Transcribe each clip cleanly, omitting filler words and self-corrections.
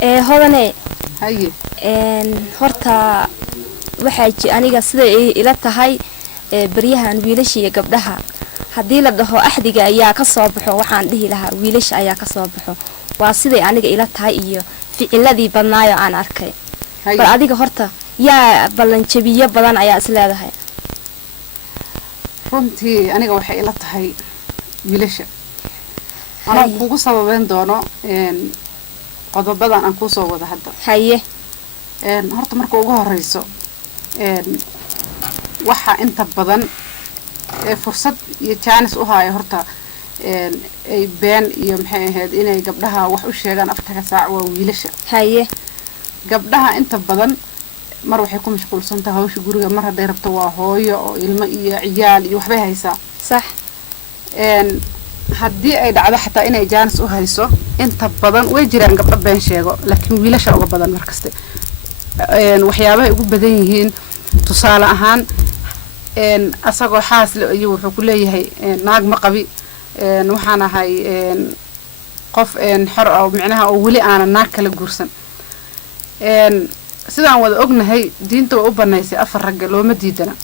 هذا هاي هرتا waxaa aniga sida ila tahay bariyahan wiilashiga gabdhaha hadii la dhaho axdiga ayaa ka soo baxo waxaan dhihi lahaa wiilasha ayaa ka soo baxo waa sida aniga ila tahay iyo ficiladii badnaayo aan arkay bal adiga horta yaa balan jabiyo badan ayaa isleedahay runtii aniga waxay ila tahay wiilasha ana kugu sababeyn doono qodobadan aan ku soo wada hadda haye horta marka ugu horeyso waxa inta badan fursad iyo chance u haayo horta ay been iyo maxay ahayd inay gabdhaha wax u sheegaan afka saac waa wiilasha haye gabdhaha inta badan mar waxay ku mashquulsan tahay hawsha guriga mar haday rabto waa hooyo oo ilmo iyo ciyaal iyo waxbay haysaa sax haddii ay dhacdo xataa inay chance u hayso inta badan way jiraan gabdho been sheego laakiin wiilasha uga badan markaste waxyaabaha ugu badan yihiin tusaale ahaan asagoo xaas la iyo wuxuu ku leeyahay naag ma qabi waxaan ahay qof xor oo micnaha oo wali aan naag kala guursan sidaan wada ognahay diinta waa u banaysay afar rag looma diidana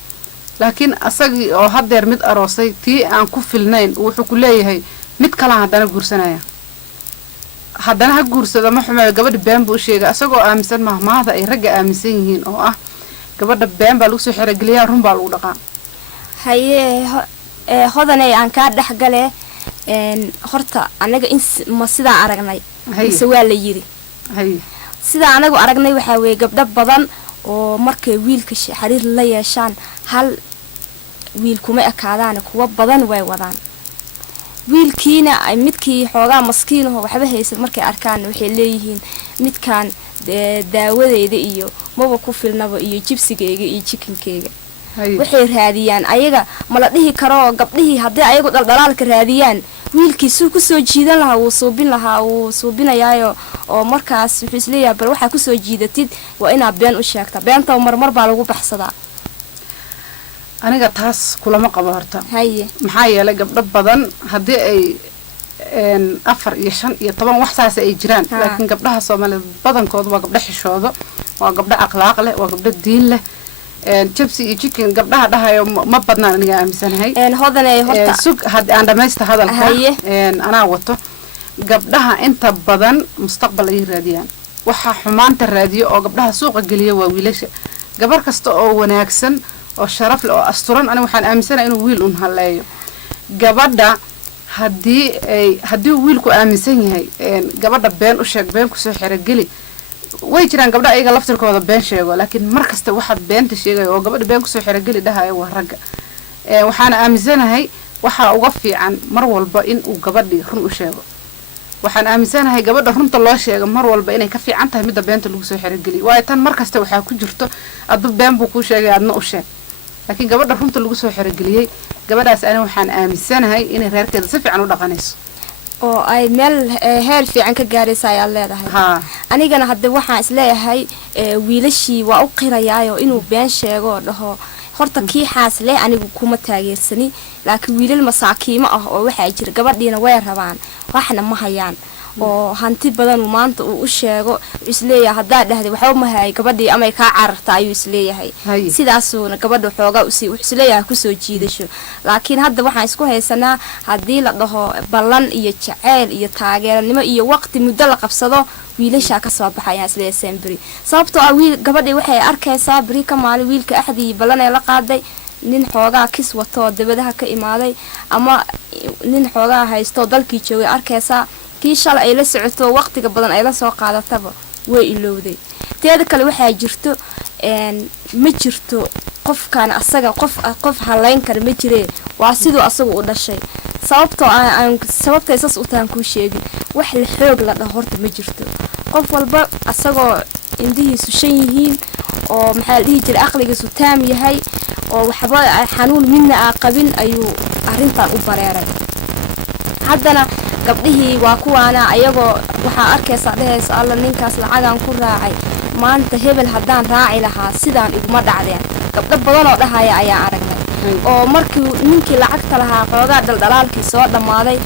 laakiin asagii oo hadeer mid aroosay tii aan ku filnayn wuxuu ku leeyahay mid kala hadana guursanaya haddana ha guursado ma xumeeyo gabadha been buu sheegay asagoo aaminsan mahmaahda ay ragga aaminsan yihiin oo ah gabadha been baa lagu soo xirageliyaa run baa lagu dhaqaa haye hodanay aan kaa dhexgale horta anaga in ma sidaa aragnay mise waa la yiri haye sidaa anagu aragnay waxaa weeye gabdho badan oo markay wiilka xiriir la yeeshaan hal wiil kuma ekaadaan kuwa badan way wadaan wiilkiina ay midkii xoogaa maskiin oo waxba haysan markay arkaan waxay leeyihiin midkaan daawadeeda iyo maba ku filnaba iyo jibsigeyga iyo chickenkeyga waxay raadiyaan ayaga mala dhihi karo gabdhihii haddii ayagu dhaldhalaalka raadiyaan wiilkii suu kusoo jiidan lahaa wuu suubinayaayo oo markaas wuxuu isleeyahay bal waxaa kusoo jiidatid waa inaad been u sheegta beenta marmar baa lagu baxsadaa aniga taas kulama qabo horta haye maxaa yeelay gabdho badan haddii ay 4 iyo 5 iyo 10 wax saas ay jiraan laakiin gabdhaha Soomaaliyeed badankoodu waa gabdho xishoodo waa gabdho akhlaaq leh waa gabdho diin leh jibsi iyo chicken gabdhaha dhahayo ma badnaan aniga aaminsanahay hodanay horta sug aan dhamaysta hadalka anaa wato gabdhaha inta badan mustaqbal ay raadiyaan waxa xumaanta raadiyo oo gabdhaha suuqa geliya waa wiilasha gabar kasta oo wanaagsan oo sharaf leh oo asturan aniga waxaan aaminsanahay inuu wiil un haleeyo gabadha haddii wiilku aaminsan yahay gabadha been u sheeg been kusoo xirageli way jiraan gabdha ayaga laftirkooda been sheego laakiin markasta waxaad beenta sheegay oo gabadha been kusoo xirageli dhahayo waa ragga waxaana aaminsanahay waxaa uga fiican mar walba in uu gabadhii run u sheego waxaan aaminsanahay gabadha runta loo sheego mar walba inay ka fiican tahay midda beenta lagu soo xirageliyo waayo tan markasta waxaa ku jirto addu been buu kuu sheegay adna u sheeg laakiin gabadha runta lagu soo xirageliyey gabadhaas aniga waxaan aaminsanahay inay reerkeeda si fiican u dhaqanayso oo ay meel heer fiican ka gaaraysa ayaa leedahay anigana hadda waxaan isleeyahay wiilashii waa u qirayaayo inuu been sheego oo dhaho horta kii xaas leh anigu kuma taageersani laakiin wiilal masaakiimo ah oo waxaa jira gabadhiina way rabaan waxna ma hayaan oo hanti badan maanta uu u sheego isleeyahay hadaa dhahday waxa ma hay gabadhii ama ay ka cararta ayuu isleeyahay sidaasuna gabadhu xoogaa u isleeyahay ku soo jiidasho laakiin hadda waxaan isku haysanaa hadii la dhaho ballan iyo jaceyl iyo taageeranimo iyo waqti muddo la qabsado wiilasha ka soo baxaya isleeyahay sembri sababtoo ah wiil gabadhii waxay arkaysaa bari ka maali wiilka axdii ballan ay la qaaday nin xoogaa kis wato dabadaha ka imaaday ama nin xoogaa haysto dalkii joogay arkaysaa kii shalay ay la socoto waqtiga badan ay la soo qaadataba way ilowday teeda kale waxaa jirto ma jirto qofkan asaga qof halayn kara ma jiree waa sidoo asaga u dhashay sababtoo aan sababtay saas u taan ku sheegin wax la xoog la dhaho horta ma jirto qof walba asagoo indihiisu shan yihiin oo maxaa la dhihi jiray aqligiisu taam yahay oo waxba xanuun midna qabin ayuu arrintan u bareeray haddana gabdhihii waa kuwaana ayagoo waxaa arkaysaa dhehaysa alla ninkaas lacagaan ku raacay maanta hebel haddaan raaci lahaa sidaan iguma dhacdeen gabdho badan oo dhahaya ayaa aragnay oo markii ninkii lacagta lahaa xoogaa dhaldhalaalkii soo dhammaaday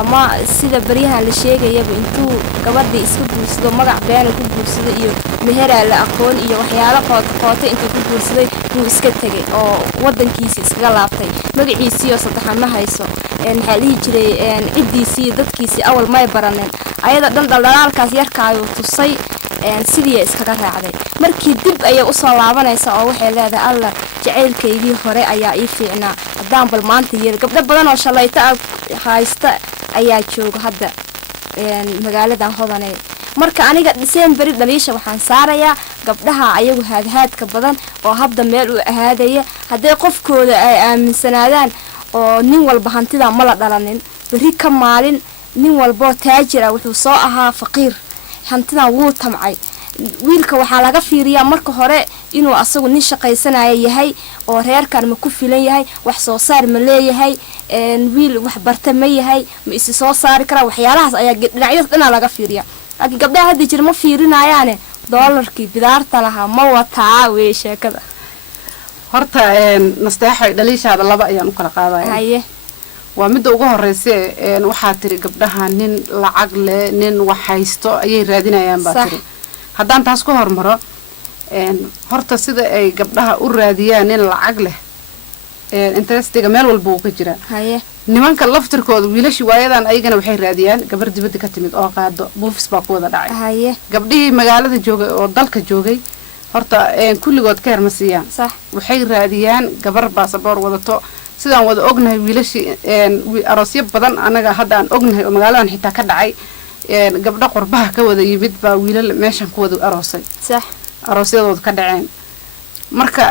ama sida baryahan la sheegayaba intuu gabadhii iska guursado magac beena ku guursado iyo meheraa la aqoon iyo waxyaalo qoota intuu ku guursaday wuu iska tegay oo wadankiisi iskaga laabtay magaciisiioo saddexan ma hayso maxaa dhihi jiray ciddiisii dadkiisii awal may baraneen ayada dhan dhaldhalaalkaas yarkaayuu tusay sidii iskaga raacday markii dib ayay usoo laabanaysa oo waxay leedahay alla jacaylkaygii hore ayaa ii fiicnaa haddaan bal maanta yeel gabdho badan oo shalayta haysta ayaa jooga hadda magaaladan hodanay marka aniga December dhaliisha waxaan saarayaa gabdhaha ayagu haadhaadka badan oo habda meel u ahaadaya haday qofkooda ay aaminsanaadaan oo nin walba hantida ma la dhalanin bari ka maalin nin walba taajir wuxuu soo ahaa faqiir hantida wuu tamcay wiilka waxaa laga fiiriyaa marka hore inuu asagu nin shaqaysanaya yahay oo reerkan ma ku filan yahay wax soo saar ma leeyahay wiil wax barta ma yahay ma isi soo saari kara waxyaalahaas ayaa dhinacyada dhan laga fiiriyaa laakiin gabdhaha hadda jir ma fiirinayaane doolarkii bidaarta lahaa ma wataa way sheekada horta nasteexay dhaliishaada laba ayaan u kala qaadaya waa mid ugu horeysa waxaa tiri gabdhaha nin lacag leh nin wax haysto ayay raadinayaan baa tiri haddaan taas ku hormaro horta sida ay gabdhaha u raadiyaan nin lacag leh interestiga meel walba uu ka jiraa nimanka laftirkooda wiilashii waayadan ayagana waxay raadiyaan gabar dibadda ka timid oo qaado buufis baa ku wada dhacay gabdhihii magaalada joogay oo dalka joogay horta kulligood ka herma siiyaan waxay raadiyaan gabar baasaboor wadato sidaan wada ognahay wiilashii aroosyo badan anaga hadda aan ognahay oo magaaladan xitaa ka dhacay gabdho qurbaha ka wada yimid baa wiilal meeshan ku wada aroosay aroosyadooda ka dhaceen marka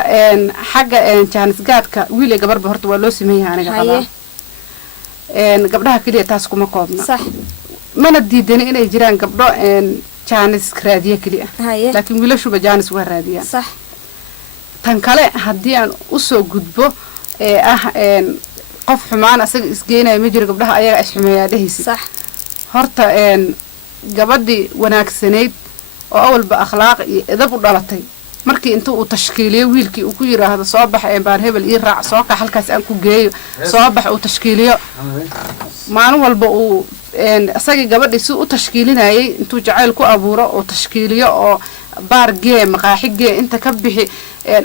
xagga jaanisgaadka wiil iyo gabarba horta waa loo sameeyaa aniga qabaa gabdhaha kaliya taas kuma koobna mana diidani inay jiraan gabdho jaanis raadiya kaliya laakiin wiilashuba jaanis waa raadiyaan tan kale haddii aan usoo gudbo qof xumaan asaga isgeynaya ma jiro gabdhaha ayaga isxumeeyaa dhehaysa horta gabadhii wanaagsanayd oo awalba akhlaaq iyo edab u dhalatay markii intuu uu tashkiiliyo wiilkii uu ku yiraahdo soo bax baar hebel ii raac soo ka halkaas aan ku geeyo soo bax uu tashkiiliyo maalin walba uu asagii gabadhii si u tashkiilinayay intuu jacayl ku abuuro oo tashkiiliyo oo baar gee maqaaxi gee inta ka bixi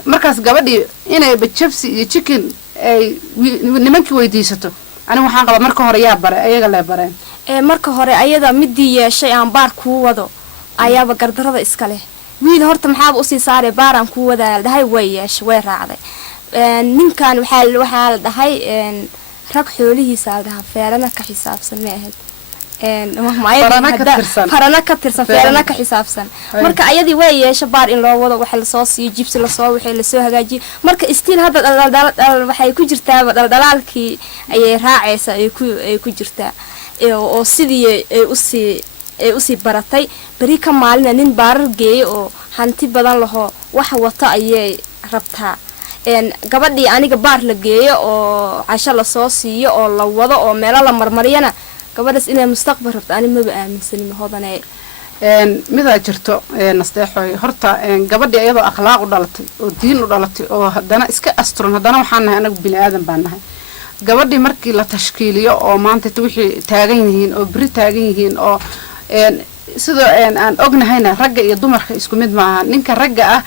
markaas gabadhii inay jabsi iyo chicken ay nimankii weydiisato aniga waxaan qabaa marka hore yaa baray ayaga lee bareen marka hore ayada midii yeeshay aan baar kuu wado ayaaba gardarada iska leh wiil horta maxaaba usii saaray baaraan kuu wadaa la dhahay way yeeshay way raacday ninkan waxaa la dhahay rag xoolihiisa la dhahaa feerana ka xisaabsan ma ahayd farana ka tirsan feerana ka xisaabsan marka ayadii way yeesha baar in loo wado waxa lasoo siiyo jibsi lasoo waxay lasoo hagaajiyo marka stiil hadda waxay ku jirtaaba dhaldhalaalkii ayay raacaysa ay ku jirtaa oo sidii ay usii baratay bari ka maalina nin baarar geeyo oo hanti badan laho wax wata ayay rabtaa gabadhii aniga baar la geeyo oo casho lasoo siiyo oo la wado oo meelo la marmariyana gabadhaas inay mustaqbal rabto ani maba aaminsanin hodanay midaa jirto nasteexoy horta gabadhii iyadoo akhlaaq u dhalatay oo diin u dhalatay oo haddana iska asturan haddana waxaan nahay anagu bini aadan baan nahay gabadhii markii la tashkiiliyo oo maanta wixii taagan yihiin oo beri taagan yihiin oo sida aan ognahayna ragga iyo dumarka isku mid maaha ninka ragga ah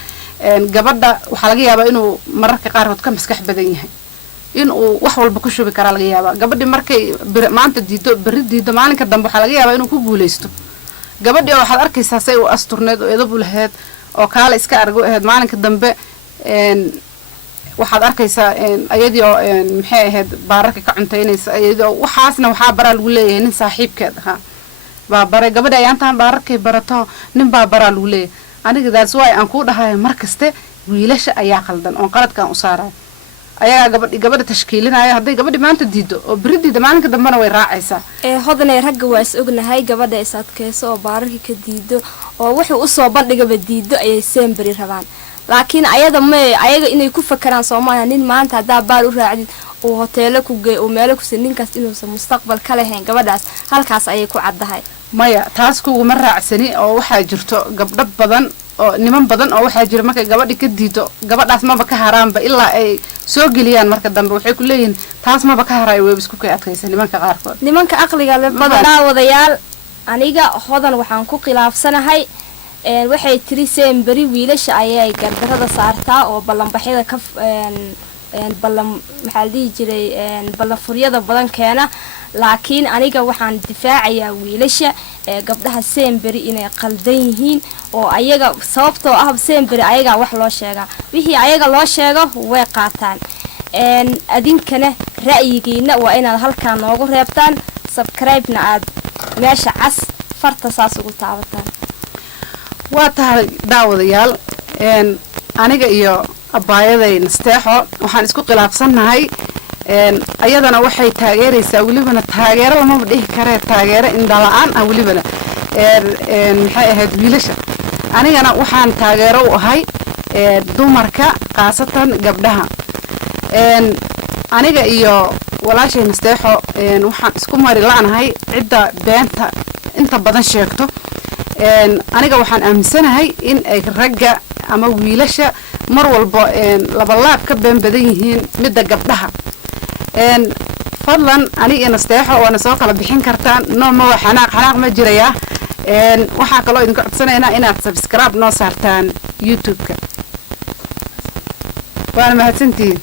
gabadha waxaa laga yaabaa inuu mararka qaarkood ka maskax badan yahay inuu wax walba ku shubi karaa laga yaabaa gabadhii markay maanta diido beri diido maalinka dambe waxaa laga yaabaa inuu ku guulaysto gabadhii oo waxaad arkaysaa say u asturneed oo edab u laheyd oo kaale iska argo ahayd maalinka dambe waxaad arkaysaa ayadii oo maxay ahayd baararka ka cuntaynaysa ayadii oo waxaasna waxaa baraa lagu leeyahay nin saaxiibkeed ahaa baa baray gabadhi ayaantaan baararkay barato nin baa baraa lagu leeyahay aniga daas waay aan kuu dhahay markaste wiilasha ayaa qaldan oon qaladkaan u saarayo ayagaa gabadha tashkiilinaya hadday gabadhi maanta diido oo beri diida maalinka dambena way raacaysaa hodanay ragga waa is ognahay gabadha is adkeyso oo baararkii ka diido oo wuxuu usoo bandhigaba diido ayay seemberi rabaan laakiin ayaga inay ku fakaraan Soomaaliya nin maanta hadaa baar u raacdid oo hoteelo ku geey oo meelo ku ninkaas inuusan mustaqbal ka lahayn gabadhaas halkaas ayay ku caddahay maya taas kuuma raacsani oo waxaa jirto gabdho badan oo niman badan oo waxaa jira markay gabadhi ka diido gabadhaas maba ka haraanba ilaa ay soo geliyaan marka dambe waxay ku leeyihiin taas maba ka haray way isku kay adkaysan nimanka qaarkood nimanka aqliga leh badanaa wadayaal aniga hodan waxaan ku khilaafsanahay waxay tiri seemberi wiilasha ayay gardarada saartaa oo ballanbaxyada ka ballan maxaa la dhihi jiray ballanfuryada badan keena laakiin aniga waxaan difaacayaa wiilasha gabdhaha seemberi inay qaldan yihiin oo ayaga sababtoo ah seemberi ayaga wax loo sheegaa wixii ayaga loo sheego way qaataan adinkana ra'yigiina waa inaad halkaan noogu reebtaan subscribe-na aad meesha cas farta saas ugu taabataan waa tahay daawadayaal aniga iyo abaayaday nasteexo waxaan isku khilaafsannahay ayadana waxay taageeraysaa welibana taageero lamaba dhihi karee taageero indhala-aan ah welibana maxay ahayd wiilasha anigana waxaan taageero u ahay dumarka khaasatan gabdhaha aniga iyo walaashay nasteexo waxaan isku mari la-nahay cidda beenta inta badan sheegto aniga waxaan aaminsanahay in ay ragga ama wiilasha mar walba labalaab ka been badan yihiin midda gabdhaha fadlan aniga nasteexo waana soo kala bixin kartaan nooma xanaaq ma jiraya waxaa kaloo idinka codsanaynaa inaad subscribe noo saartaan YouTube-ka waana mahadsantihiin